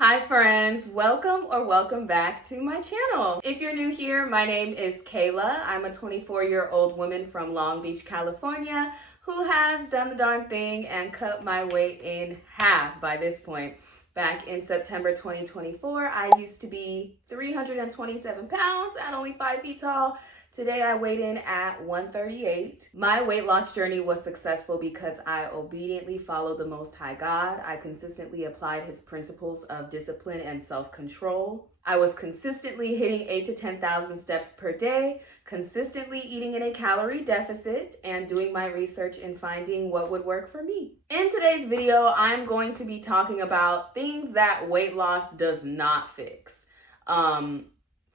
Hi friends, welcome back to my channel. If you're new here, my name is Kayla. I'm a 24-year-old woman from Long Beach, California, who has done the darn thing and cut my weight in half by this point. Back in September 2024, I used to be 327 pounds at only 5 feet tall. Today I weighed in at 138. My weight loss journey was successful because I obediently followed the Most High God. I consistently applied his principles of discipline and self-control. I was consistently hitting 8,000 to 10,000 steps per day, consistently eating in a calorie deficit, and doing my research and finding what would work for me. In today's video, I'm going to be talking about things that weight loss does not fix.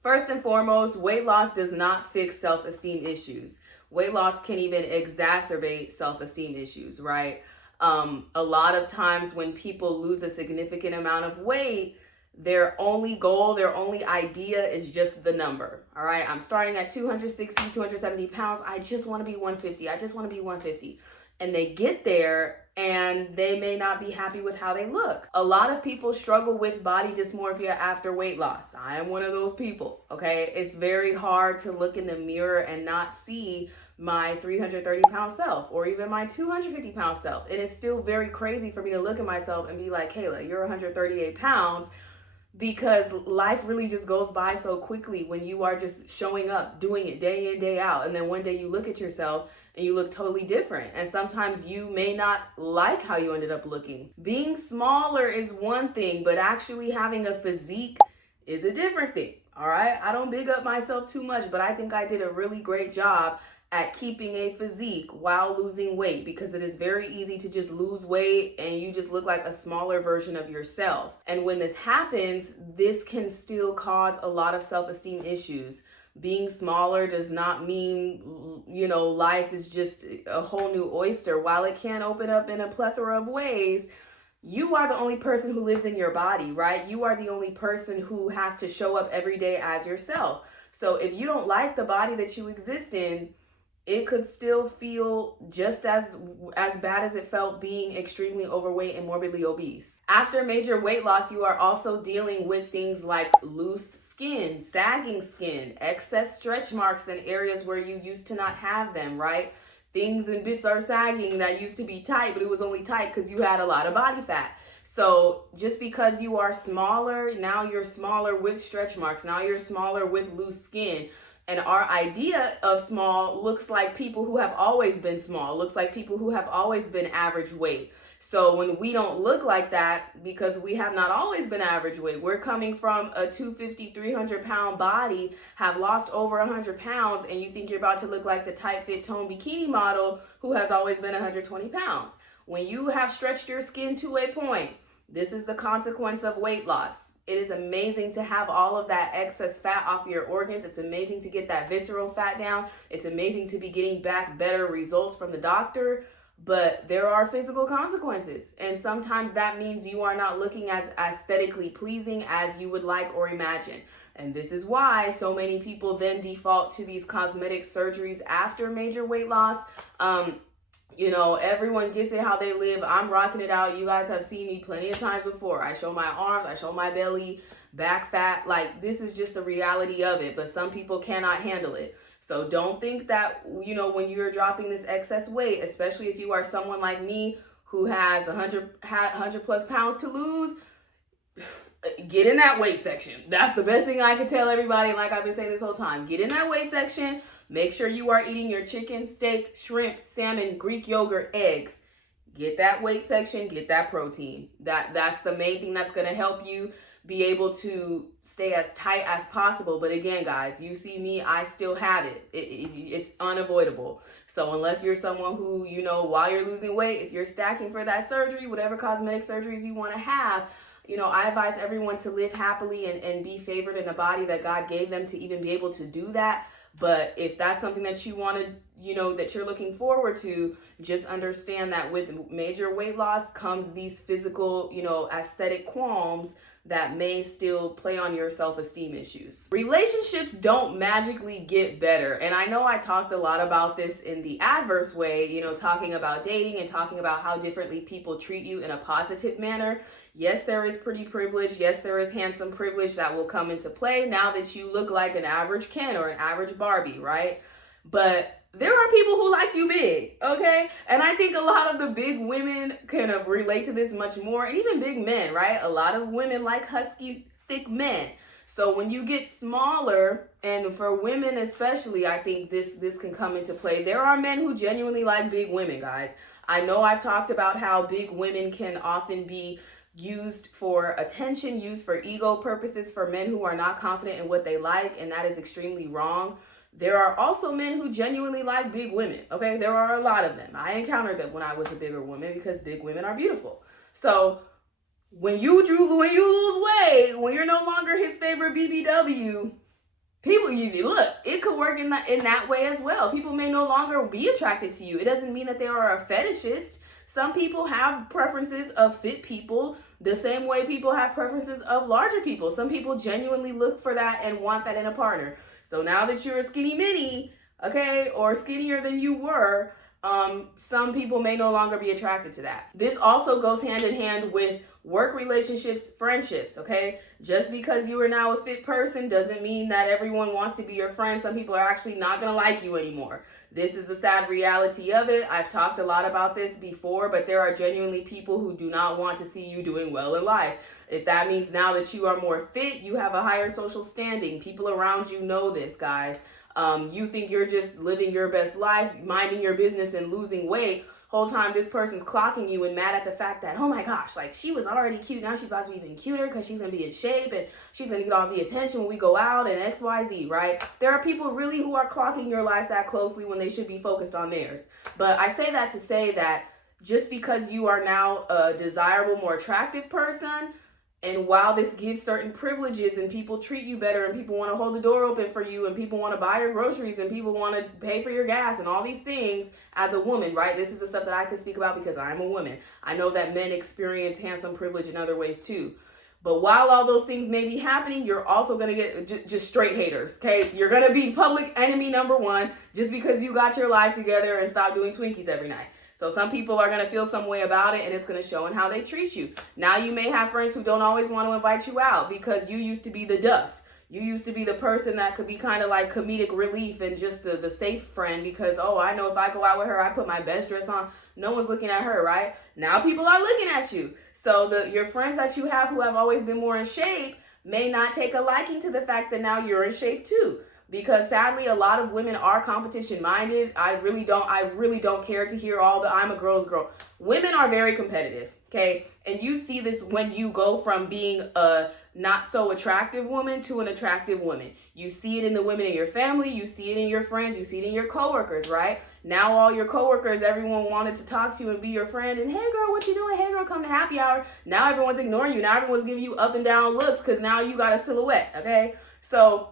First and foremost, weight loss does not fix self-esteem issues. Weight loss can even exacerbate self-esteem issues, right? A lot of times when people lose a significant amount of weight, their only goal, their only idea is just the number, all right? I'm starting at 260, 270 pounds. I just want to be 150. I just want to be 150. And they get there and they may not be happy with how they look. A lot of people struggle with body dysmorphia after weight loss. I am one of those people, okay? It's very hard to look in the mirror and not see my 330-pound self or even my 250-pound self. And it's still very crazy for me to look at myself and be like, Kayla, you're 138 pounds, because life really just goes by so quickly when you are just showing up, doing it day in, day out. And then one day you look at yourself and you look totally different. And sometimes you may not like how you ended up looking. Being smaller is one thing, but actually having a physique is a different thing. All right. I don't big up myself too much, but I think I did a really great job at keeping a physique while losing weight, because it is very easy to just lose weight and you just look like a smaller version of yourself. And when this happens, this can still cause a lot of self-esteem issues. Being smaller does not mean, life is just a whole new oyster. While it can open up in a plethora of ways, you are the only person who lives in your body, right? You are the only person who has to show up every day as yourself. So if you don't like the body that you exist in, it could still feel just as bad as it felt being extremely overweight and morbidly obese. After major weight loss, you are also dealing with things like loose skin, sagging skin, excess stretch marks in areas where you used to not have them, right? Things and bits are sagging that used to be tight, but it was only tight because you had a lot of body fat. So just because you are smaller, now you're smaller with stretch marks, now you're smaller with loose skin. And our idea of small looks like people who have always been small, looks like people who have always been average weight. So when we don't look like that, because we have not always been average weight, we're coming from a 250, 300-pound body, have lost over 100 pounds, and you think you're about to look like the tight fit tone bikini model who has always been 120 pounds. When you have stretched your skin to a point, this is the consequence of weight loss. It is amazing to have all of that excess fat off your organs. It's amazing to get that visceral fat down. It's amazing to be getting back better results from the doctor, but there are physical consequences. And sometimes that means you are not looking as aesthetically pleasing as you would like or imagine. And this is why so many people then default to these cosmetic surgeries after major weight loss. Everyone gets it how they live. I'm rocking it out. You guys have seen me plenty of times before. I show my arms, I show my belly, back fat. Like, this is just the reality of it, but some people cannot handle it. So don't think that, when you're dropping this excess weight, especially if you are someone like me who has 100 plus pounds to lose, get in that weight section. That's the best thing I can tell everybody. Like I've been saying this whole time, get in that weight section. Make sure you are eating your chicken, steak, shrimp, salmon, Greek yogurt, eggs. Get that weight section, get that protein. That's the main thing that's going to help you be able to stay as tight as possible. But again, guys, you see me, I still have it. It's unavoidable. So unless you're someone who, while you're losing weight, if you're stacking for that surgery, whatever cosmetic surgeries you want to have, I advise everyone to live happily and be favored in the body that God gave them to even be able to do that. But if that's something that you want to, that you're looking forward to, just understand that with major weight loss comes these physical, aesthetic qualms that may still play on your self-esteem issues. Relationships don't magically get better. And I know I talked a lot about this in the adverse way, talking about dating and talking about how differently people treat you in a positive manner. Yes, there is pretty privilege. Yes, there is handsome privilege that will come into play now that you look like an average Ken or an average Barbie, right? But there are people who like you big, okay? And I think a lot of the big women kind of relate to this much more, and even big men, right? A lot of women like husky, thick men. So when you get smaller, and for women especially, I think this can come into play. There are men who genuinely like big women, guys. I know I've talked about how big women can often be used for attention, used for ego purposes for men who are not confident in what they like, and that is extremely wrong. There are also men who genuinely like big women, okay? There are a lot of them. I encountered them when I was a bigger woman because big women are beautiful. So when you lose weight, when you're no longer his favorite BBW, people, look, it could work in that way as well. People may no longer be attracted to you. It doesn't mean that they are a fetishist. Some people have preferences of fit people the same way people have preferences of larger people. Some people genuinely look for that and want that in a partner. So now that you're a skinny mini, okay, or skinnier than you were, some people may no longer be attracted to that. This also goes hand in hand with work relationships, friendships, okay? Just because you are now a fit person doesn't mean that everyone wants to be your friend. Some people are actually not gonna like you anymore. This is the sad reality of it. I've talked a lot about this before, but there are genuinely people who do not want to see you doing well in life. If that means now that you are more fit, you have a higher social standing. People around you know this, guys. You think you're just living your best life, minding your business and losing weight. Whole time this person's clocking you and mad at the fact that, oh my gosh, like she was already cute. Now she's about to be even cuter because she's going to be in shape and she's going to get all the attention when we go out and XYZ, right? There are people really who are clocking your life that closely when they should be focused on theirs. But I say that to say that just because you are now a desirable, more attractive person, and while this gives certain privileges and people treat you better and people want to hold the door open for you and people want to buy your groceries and people want to pay for your gas and all these things as a woman, right? This is the stuff that I can speak about because I'm a woman. I know that men experience handsome privilege in other ways too. But while all those things may be happening, you're also going to get just straight haters, okay? You're going to be public enemy number one just because you got your life together and stopped doing Twinkies every night. So some people are going to feel some way about it and it's going to show in how they treat you. Now you may have friends who don't always want to invite you out because you used to be the duff. You used to be the person that could be kind of like comedic relief and just the safe friend because, oh, I know if I go out with her, I put my best dress on. No one's looking at her, right? Now people are looking at you. So your friends that you have who have always been more in shape may not take a liking to the fact that now you're in shape too. Because sadly, a lot of women are competition minded. I really don't care to hear all the I'm a girl's girl. Women are very competitive, okay? And you see this when you go from being a not so attractive woman to an attractive woman. You see it in the women in your family, you see it in your friends, you see it in your coworkers, right? Now all your coworkers, everyone wanted to talk to you and be your friend. And hey girl, what you doing? Hey girl, come to happy hour. Now everyone's ignoring you. Now everyone's giving you up and down looks because now you got a silhouette, okay? So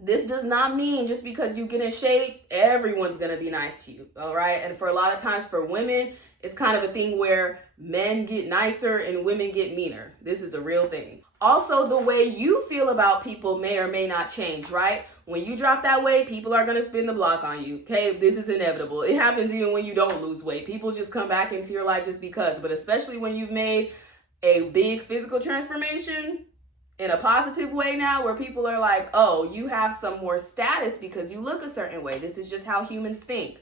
this does not mean just because you get in shape, everyone's going to be nice to you, all right? And for a lot of times for women, it's kind of a thing where men get nicer and women get meaner. This is a real thing. Also, the way you feel about people may or may not change, right? When you drop that weight, people are going to spin the block on you, okay? This is inevitable. It happens even when you don't lose weight. People just come back into your life just because, but especially when you've made a big physical transformation, in a positive way now where people are like, oh, you have some more status because you look a certain way. This is just how humans think.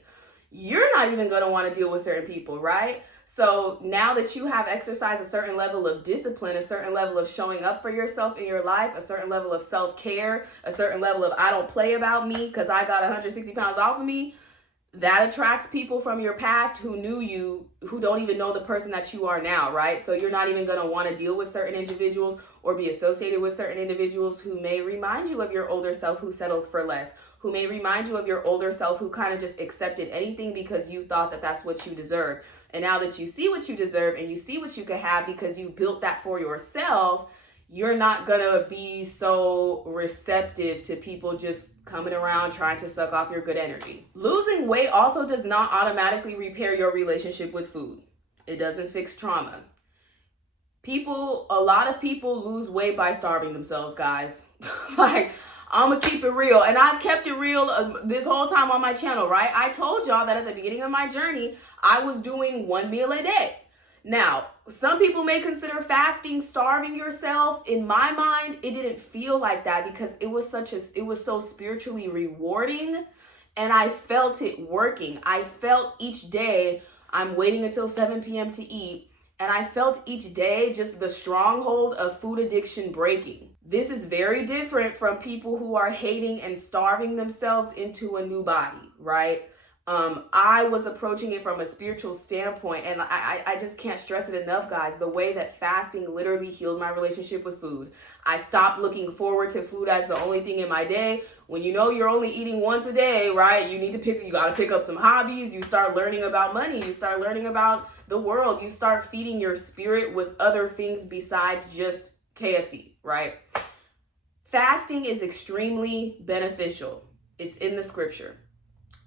You're not even going to want to deal with certain people, right? So now that you have exercised a certain level of discipline, a certain level of showing up for yourself in your life, a certain level of self-care, a certain level of I don't play about me because I got 160 pounds off of me, that attracts people from your past who knew you, who don't even know the person that you are now, right? So you're not even going to want to deal with certain individuals or be associated with certain individuals who may remind you of your older self who settled for less, who may remind you of your older self who kind of just accepted anything because you thought that that's what you deserved. And now that you see what you deserve and you see what you can have because you built that for yourself, you're not gonna be so receptive to people just coming around trying to suck off your good energy. Losing weight also does not automatically repair your relationship with food. It doesn't fix trauma. A lot of people lose weight by starving themselves, guys. Like, I'm gonna keep it real. And I've kept it real this whole time on my channel, right? I told y'all that at the beginning of my journey, I was doing one meal a day. Now, some people may consider fasting starving yourself. In my mind, it didn't feel like that because it was so spiritually rewarding, and I felt it working. I felt each day I'm waiting until 7 p.m. to eat, and I felt each day just the stronghold of food addiction breaking. This is very different from people who are hating and starving themselves into a new body, right? I was approaching it from a spiritual standpoint, and I just can't stress it enough, guys. The way that fasting literally healed my relationship with food. I stopped looking forward to food as the only thing in my day. When you know you're only eating once a day, right? You got to pick up some hobbies. You start learning about money. You start learning about the world. You start feeding your spirit with other things besides just KFC, right? Fasting is extremely beneficial. It's in the scripture.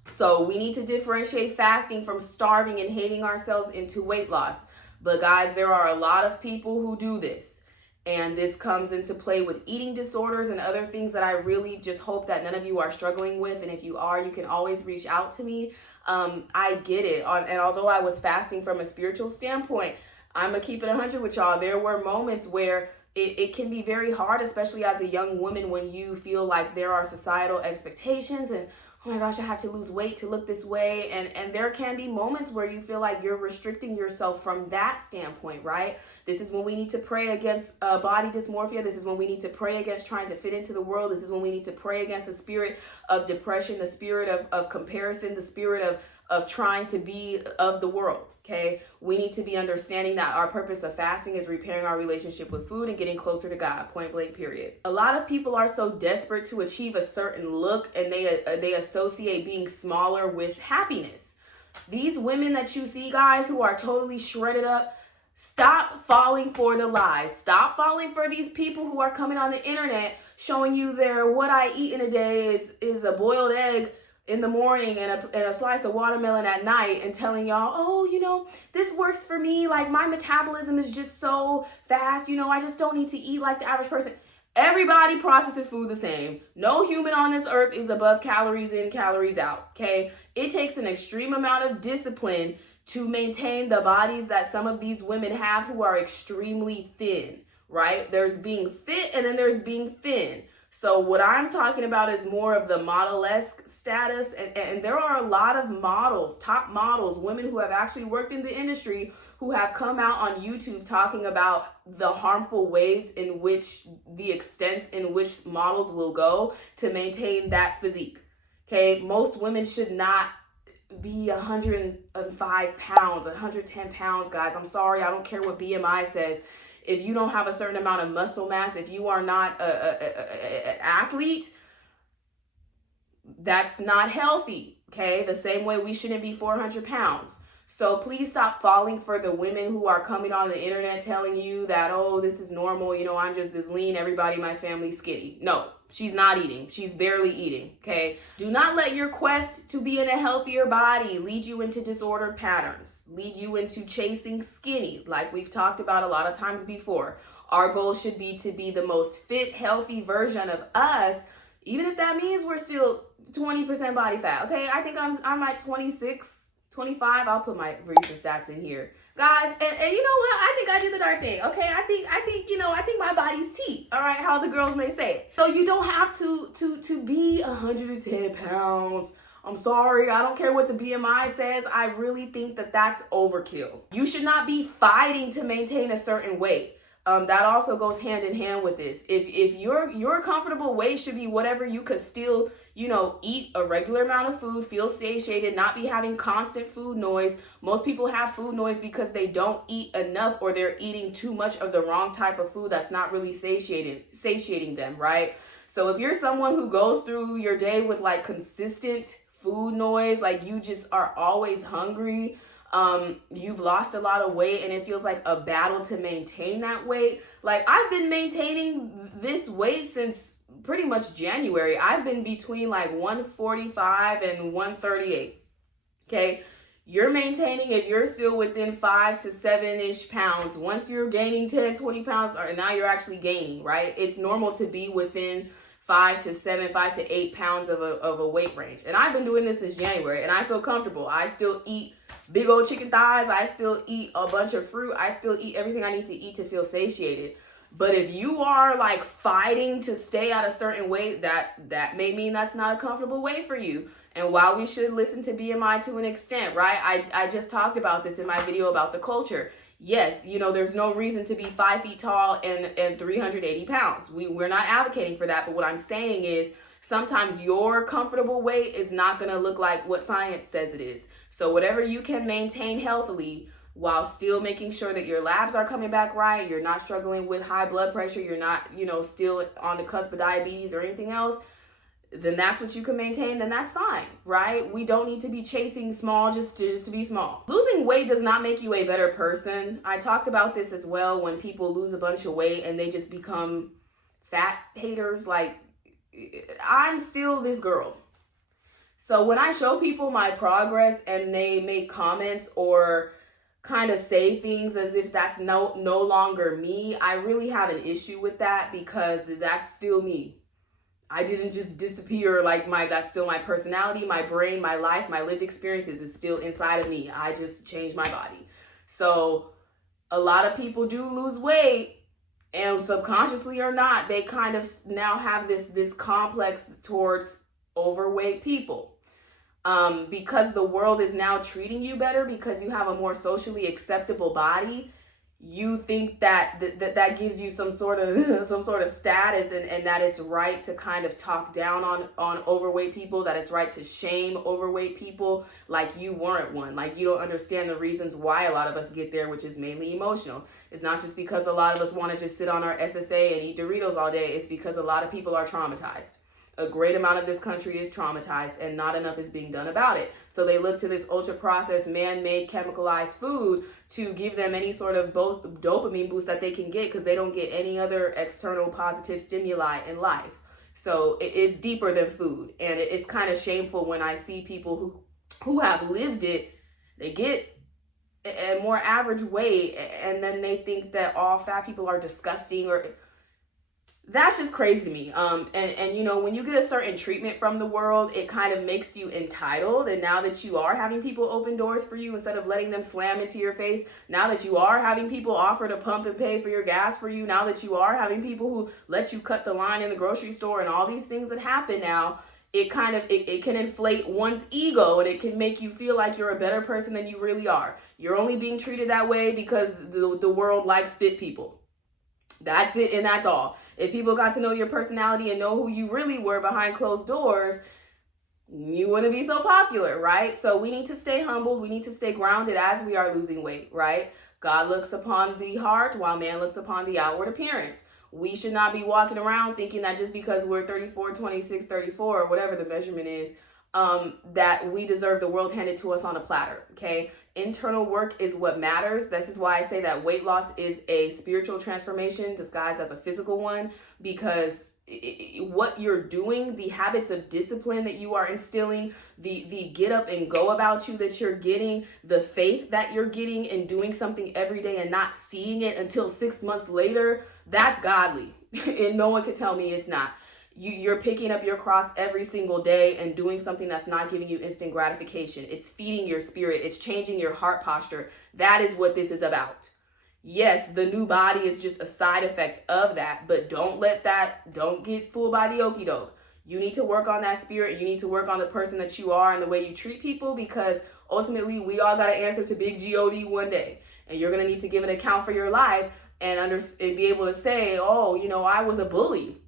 So we need to differentiate fasting from starving and hating ourselves into weight loss. But guys, there are a lot of people who do this. And this comes into play with eating disorders and other things that I really just hope that none of you are struggling with. And if you are, you can always reach out to me. I get it. And although I was fasting from a spiritual standpoint, I'm going to keep it 100 with y'all. There were moments where it can be very hard, especially as a young woman, when you feel like there are societal expectations and, oh my gosh, I have to lose weight to look this way. And there can be moments where you feel like you're restricting yourself from that standpoint, right? This is when we need to pray against body dysmorphia. This is when we need to pray against trying to fit into the world. This is when we need to pray against the spirit of depression, the spirit of comparison, the spirit of trying to be of the world. Okay, we need to be understanding that our purpose of fasting is repairing our relationship with food and getting closer to God, point blank, period. A lot of people are so desperate to achieve a certain look, and they associate being smaller with happiness. These women that you see, guys, who are totally shredded up, stop falling for the lies. Stop falling for these people who are coming on the internet showing you their what I eat in a day is a boiled egg in the morning and a slice of watermelon at night, and telling y'all, oh, this works for me. Like, my metabolism is just so fast. I just don't need to eat like the average person. Everybody processes food the same. No human on this earth is above calories in, calories out. Okay. It takes an extreme amount of discipline to maintain the bodies that some of these women have who are extremely thin, right? There's being fit and then there's being thin. So what I'm talking about is more of the model-esque status. And there are a lot of models, top models, women who have actually worked in the industry, who have come out on YouTube talking about the harmful ways in which, the extents in which models will go to maintain that physique. Okay, most women should not be 105 pounds, 110 pounds, guys. I'm sorry, I don't care what BMI says. If you don't have a certain amount of muscle mass, if you are not an athlete, that's not healthy, okay? The same way we shouldn't be 400 pounds. So please stop falling for the women who are coming on the internet telling you that, oh, this is normal. I'm just this lean. Everybody in my family's skinny. No, she's not eating. She's barely eating, okay? Do not let your quest to be in a healthier body lead you into disordered patterns, lead you into chasing skinny, like we've talked about a lot of times before. Our goal should be to be the most fit, healthy version of us, even if that means we're still 20% body fat, okay? I think I'm at 26, 25. I'll put my recent stats in here, guys. And you know what? I think I did the dark thing. Okay. I think my body's T. All right. How the girls may say it. So you don't have to be 110 pounds. I'm sorry. I don't care what the BMI says. I really think that that's overkill. You should not be fighting to maintain a certain weight. That also goes hand in hand with this. If your comfortable weight should be whatever you could still, eat a regular amount of food, feel satiated, not be having constant food noise. Most people have food noise because they don't eat enough, or they're eating too much of the wrong type of food that's not really satiating them, right? So if you're someone who goes through your day with like consistent food noise, like you just are always hungry, you've lost a lot of weight and it feels like a battle to maintain that weight. Like, I've been maintaining this weight since pretty much January. I've been between like 145 and 138. Okay. You're maintaining, if you're still within 5 to 7-ish pounds, once you're gaining 10, 20 pounds, or now you're actually gaining, right? It's normal to be within 5 to 8 pounds of a weight range. And I've been doing this since January, and I feel comfortable. I still eat big old chicken thighs. I still eat a bunch of fruit. I still eat everything I need to eat to feel satiated. But if you are like fighting to stay at a certain weight, that may mean that's not a comfortable weight for you. And while we should listen to BMI to an extent, right? I just talked about this in my video about the culture. Yes, there's no reason to be 5 feet tall and 380 pounds. We're not advocating for that. But what I'm saying is sometimes your comfortable weight is not going to look like what science says it is. So whatever you can maintain healthily while still making sure that your labs are coming back right, you're not struggling with high blood pressure, you're not, still on the cusp of diabetes or anything else, then that's what you can maintain, then that's fine, right? We don't need to be chasing small just to be small. Losing weight does not make you a better person. I talked about this as well when people lose a bunch of weight and they just become fat haters. Like, I'm still this girl. So when I show people my progress and they make comments or kind of say things as if that's no longer me, I really have an issue with that because that's still me. I didn't just disappear. That's still my personality, my brain, my life, my lived experiences is still inside of me. I just changed my body. So a lot of people do lose weight, and subconsciously or not, they kind of now have this complex towards overweight people. Because the world is now treating you better because you have a more socially acceptable body, you think that gives you some sort of status and that it's right to kind of talk down on overweight people, that it's right to shame overweight people like you weren't one. Like, you don't understand the reasons why a lot of us get there, which is mainly emotional. It's not just because a lot of us want to just sit on our SSA and eat Doritos all day. It's because a lot of people are traumatized. A great amount of this country is traumatized and not enough is being done about it. So they look to this ultra-processed, man-made, chemicalized food to give them any sort of both dopamine boost that they can get because they don't get any other external positive stimuli in life. So it's deeper than food. And it's kind of shameful when I see people who have lived it, they get a more average weight and then they think that all fat people are disgusting or... That's just crazy to me. And when you get a certain treatment from the world, it kind of makes you entitled. And now that you are having people open doors for you instead of letting them slam into your face, now that you are having people offer to pump and pay for your gas for you, now that you are having people who let you cut the line in the grocery store and all these things that happen now, it kind of, it can inflate one's ego and it can make you feel like you're a better person than you really are. You're only being treated that way because the world likes fit people. That's it, and that's all. If people got to know your personality and know who you really were behind closed doors, you wouldn't be so popular, right? So we need to stay humbled. We need to stay grounded as we are losing weight, right? God looks upon the heart while man looks upon the outward appearance. We should not be walking around thinking that just because we're 34, 26, 34, or whatever the measurement is, that we deserve the world handed to us on a platter, okay? Internal work is what matters. This is why I say that weight loss is a spiritual transformation disguised as a physical one, because what you're doing, the habits of discipline that you are instilling, the get up and go about you that you're getting, the faith that you're getting in doing something every day and not seeing it until 6 months later, that's godly. And no one can tell me it's not. You're picking up your cross every single day and doing something that's not giving you instant gratification. It's feeding your spirit. It's changing your heart posture. That is what this is about. Yes, the new body is just a side effect of that, but don't get fooled by the okie doke. You need to work on that spirit. You need to work on the person that you are and the way you treat people, because ultimately we all got to answer to Big God one day. And you're going to need to give an account for your life and be able to say, oh, I was a bully.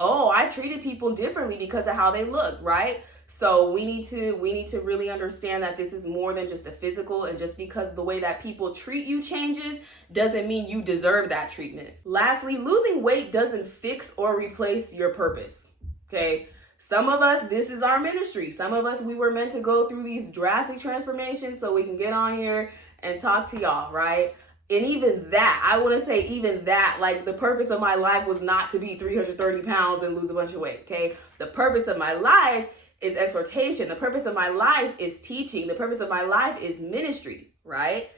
Oh, I treated people differently because of how they look, right? So we need to really understand that this is more than just a physical, and just because the way that people treat you changes doesn't mean you deserve that treatment. Lastly, losing weight doesn't fix or replace your purpose, okay? Some of us, this is our ministry. Some of us, we were meant to go through these drastic transformations so we can get on here and talk to y'all, right? And even that, I want to say even that, like, the purpose of my life was not to be 330 pounds and lose a bunch of weight, okay? The purpose of my life is exhortation. The purpose of my life is teaching. The purpose of my life is ministry, right?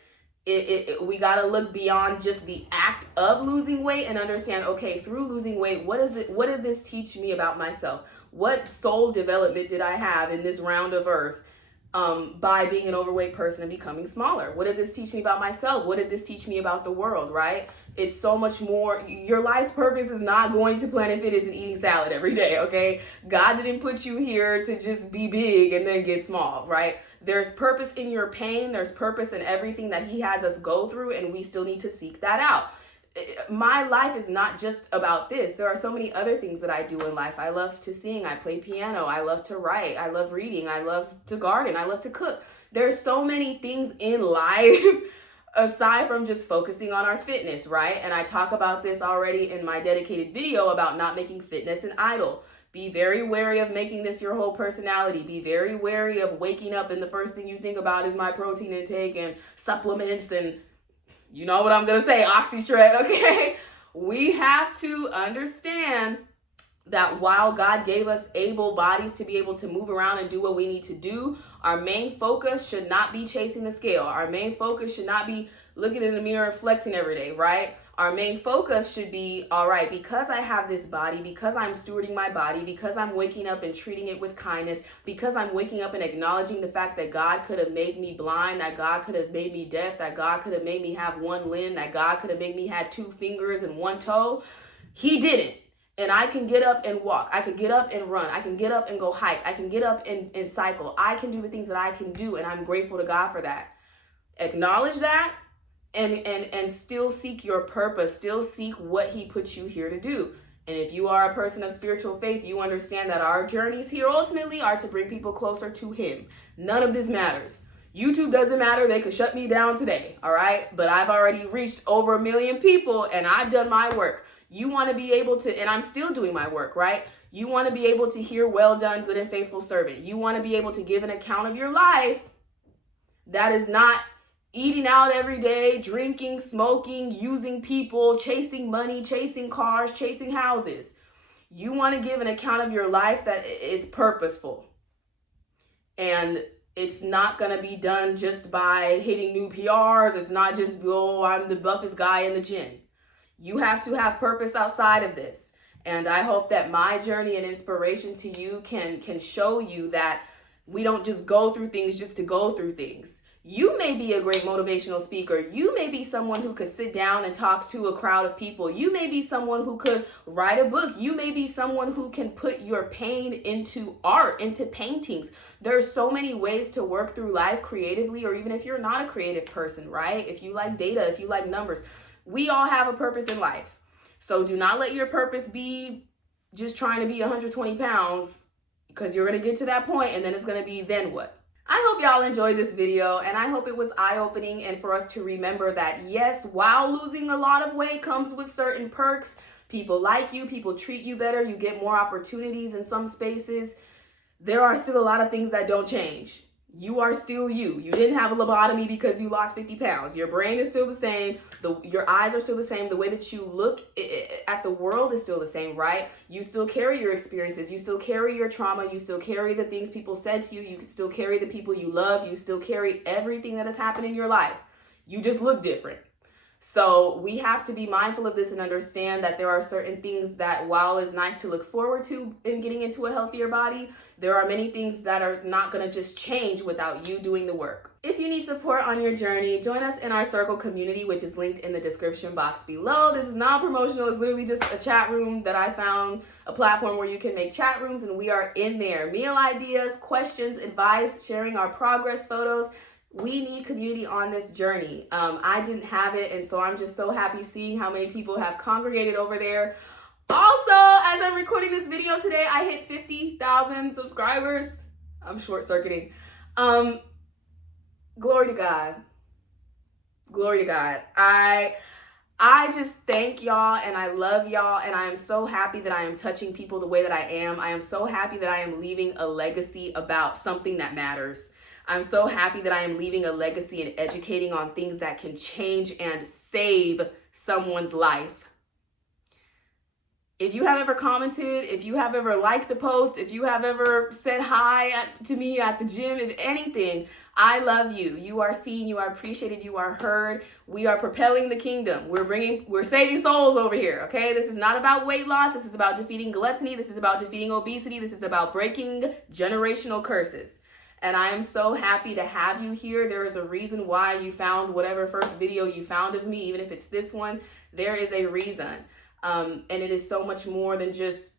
We got to look beyond just the act of losing weight and understand, okay, through losing weight, what did this teach me about myself? What soul development did I have in this round of earth by being an overweight person and becoming smaller? What did this teach me about myself? What did this teach me about the world, right? It's so much more. Your life's purpose is not going to Planet Fitness and eating salad every day, okay? God didn't put you here to just be big and then get small, right? There's purpose in your pain. There's purpose in everything that he has us go through, and we still need to seek that out. My life is not just about this. There are so many other things that I do in life. I love to sing. I play piano. I love to write. I love reading. I love to garden. I love to cook. There's so many things in life aside from just focusing on our fitness, right? And I talk about this already in my dedicated video about not making fitness an idol. Be very wary of making this your whole personality. Be very wary of waking up and the first thing you think about is my protein intake and supplements and you know what I'm going to say, OxyTread, okay? We have to understand that while God gave us able bodies to be able to move around and do what we need to do, our main focus should not be chasing the scale. Our main focus should not be looking in the mirror and flexing every day, right? Our main focus should be, all right, because I have this body, because I'm stewarding my body, because I'm waking up and treating it with kindness, because I'm waking up and acknowledging the fact that God could have made me blind, that God could have made me deaf, that God could have made me have one limb, that God could have made me have 2 fingers and 1 toe. He didn't. And I can get up and walk. I can get up and run. I can get up and go hike. I can get up and cycle. I can do the things that I can do, and I'm grateful to God for that. Acknowledge that. And still seek your purpose, still seek what he put you here to do. And if you are a person of spiritual faith, you understand that our journeys here ultimately are to bring people closer to him. None of this matters. YouTube doesn't matter. They could shut me down today, all right? But I've already reached over 1 million people and I've done my work. You want to be able to, and I'm still doing my work, right? You want to be able to hear, well done, good and faithful servant. You want to be able to give an account of your life that is not eating out every day, drinking, smoking, using people, chasing money, chasing cars, chasing houses. You want to give an account of your life that is purposeful. And it's not going to be done just by hitting new PRs. It's not just, oh, I'm the buffest guy in the gym. You have to have purpose outside of this. And I hope that my journey and inspiration to you can show you that we don't just go through things just to go through things. You may be a great motivational speaker. You may be someone who could sit down and talk to a crowd of people. You may be someone who could write a book. You may be someone who can put your pain into art, into paintings. There's so many ways to work through life creatively, or even if you're not a creative person, right? If you like data, if you like numbers, we all have a purpose in life. So do not let your purpose be just trying to be 120 pounds, because you're going to get to that point and then it's going to be, then what? I hope y'all enjoyed this video, and I hope it was eye-opening and for us to remember that, yes, while losing a lot of weight comes with certain perks. People like you, people treat you better, you get more opportunities in some spaces. There are still a lot of things that don't change. You are still you. You didn't have a lobotomy because you lost 50 pounds. Your brain is still the same. Your eyes are still the same. The way that you look at the world is still the same, right? You still carry your experiences. You still carry your trauma. You still carry the things people said to you. You can still carry the people you love. You still carry everything that has happened in your life. You just look different. So we have to be mindful of this and understand that there are certain things that, while it's nice to look forward to in getting into a healthier body, there are many things that are not going to just change without you doing the work. If you need support on your journey, join us in our circle community, which is linked in the description box below. This is non-promotional. It's literally just a chat room that I found, a platform where you can make chat rooms, and we are in there. Meal ideas, questions, advice, sharing our progress photos. We need community on this journey. I didn't have it, and so I'm just so happy seeing how many people have congregated over there. Also, as I'm recording this video today, I hit 50,000 subscribers. I'm short-circuiting. Glory to God. Glory to God. I just thank y'all, and I love y'all, and I am so happy that I am touching people the way that I am. I am so happy that I am leaving a legacy about something that matters. I'm so happy that I am leaving a legacy and educating on things that can change and save someone's life. If you have ever commented, if you have ever liked a post, if you have ever said hi to me at the gym, if anything, I love you. You are seen, you are appreciated, you are heard. We are propelling the kingdom. We're saving souls over here, okay? This is not about weight loss. This is about defeating gluttony. This is about defeating obesity. This is about breaking generational curses. And I am so happy to have you here. There is a reason why you found whatever first video you found of me, even if it's this one. There is a reason. And it is so much more than just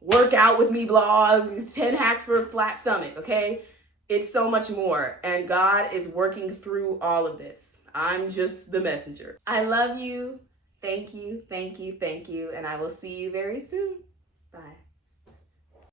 work out with me vlog, 10 hacks for a flat stomach, okay? It's so much more. And God is working through all of this. I'm just the messenger. I love you. Thank you, thank you, thank you. And I will see you very soon. Bye.